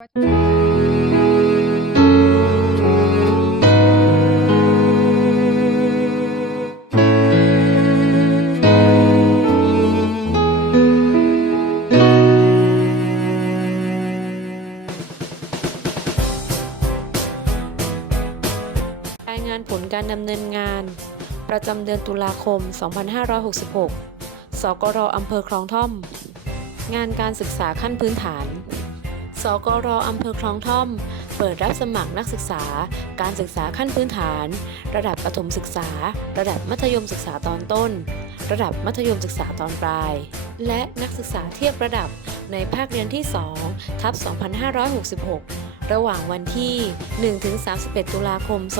รายงานผลการดำเนินงาน ประจำเดือนตุลาคม 2566 สกรอำเภอคลองท่อม งานการศึกษาขั้นพื้นฐาน สกรอำเภอคลองท่อม เปิดรับสมัครนักศึกษา การศึกษาขั้นพื้นฐาน ระดับประถมศึกษา ระดับมัธยมศึกษาตอนต้น ระดับมัธยมศึกษาตอนปลาย และนักศึกษาเทียบระดับในภาคเรียนที่ 2 ทับ 2566 ระหว่างวันที่ 1-31 ตุลาคม 2566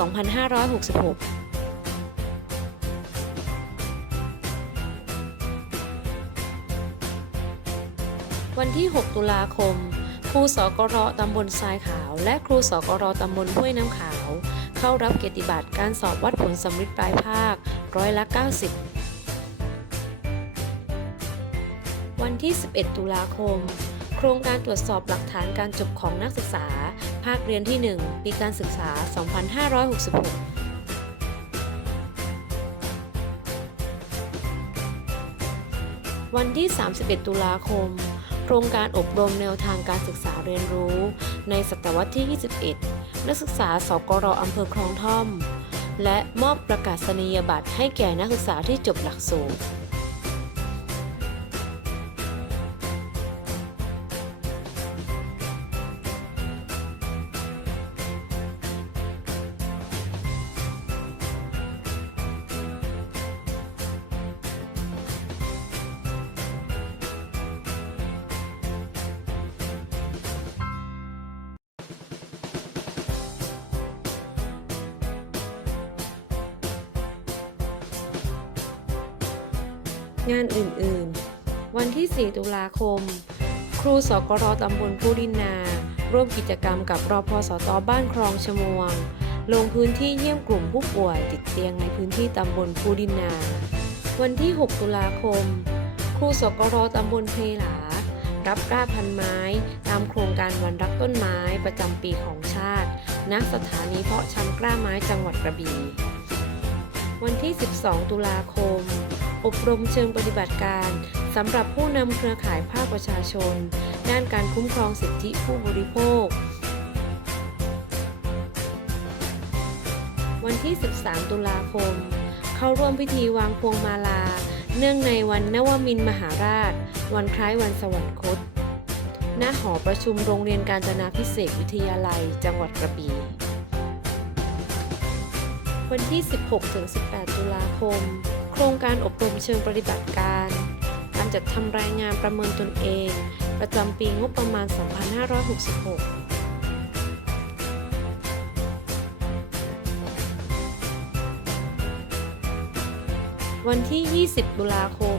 วันที่ 6 ตุลาคม ครูสกรตำบลทรายขาว และครูสกรตำบลห้วยน้ำขาว เข้ารับเกียรติบัตรการสอบวัดผลสำริดปลายภาคร้อยละ 90 วันที่ 11 ตุลาคม โครงการตรวจสอบหลักฐานการจบของนักศึกษา ภาคเรียนที่ 1 ปีการศึกษา 2566วันที่ 31 ตุลาคม ครงการอบรมแนวทางการศึกษาเรียนรู้ ในศตวรรษที่ 21 นักศึกษาสกรออำเภอคลองท่อม และมอบประกาศนียบัตรให้แก่นักศึกษาที่จบหลักสูตร งานอื่นๆ วันที่ 4 ตุลาคม ครูสกรตำบลพูดินนา ร่วมกิจกรรมกับรอพสตบ้านคลองชมวง ลงพื้นที่เยี่ยมกลุ่มผู้ป่วยติดเตียงในพื้นที่ตำบลพูดินนา วันที่ 6 ตุลาคม ครูสกรตำบลเพหลารับกล้าพันไม้ ตามโครงการวันรักต้นไม้ประจำปีของชาติ ณ สถานีเพาะชำกล้าไม้จังหวัดกระบี่ วันที่ 12 ตุลาคม อบรมเชิงปฏิบัติการสำหรับผู้นำเครือข่ายภาคประชาชน ด้านการคุ้มครองสิทธิผู้บริโภค วันที่ 13 ตุลาคม เข้าร่วมพิธีวางพวงมาลา เนื่องในวันนวมินมหาราช วันคล้ายวันสวรรคต ณ หอประชุมโรงเรียนการจนาพิเศษวิทยาลัย จังหวัดกระบี่วันที่ 16-18 ตุลาคม ครงการอบรมเชิงปฏิบัติการ การจัดทำรายงานประเมินตนเอง ประจำปีงบประมาณ 2566วันที่ 20 ตุลาคม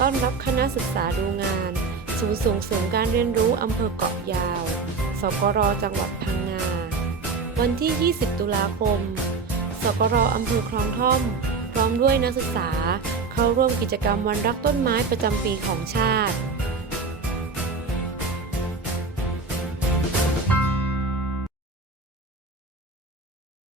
ต้อนรับคณะศึกษาดูงาน ศูนย์ส่งเสริมการเรียนรู้อำเภอเกาะยาว สกรจังหวัดพังงา วันที่ 20 ตุลาคม สกรอำเภอคลองท่อม พร้อมด้วยนักศึกษา เข้าร่วมกิจกรรมวันรักต้นไม้ประจำปีของชาติ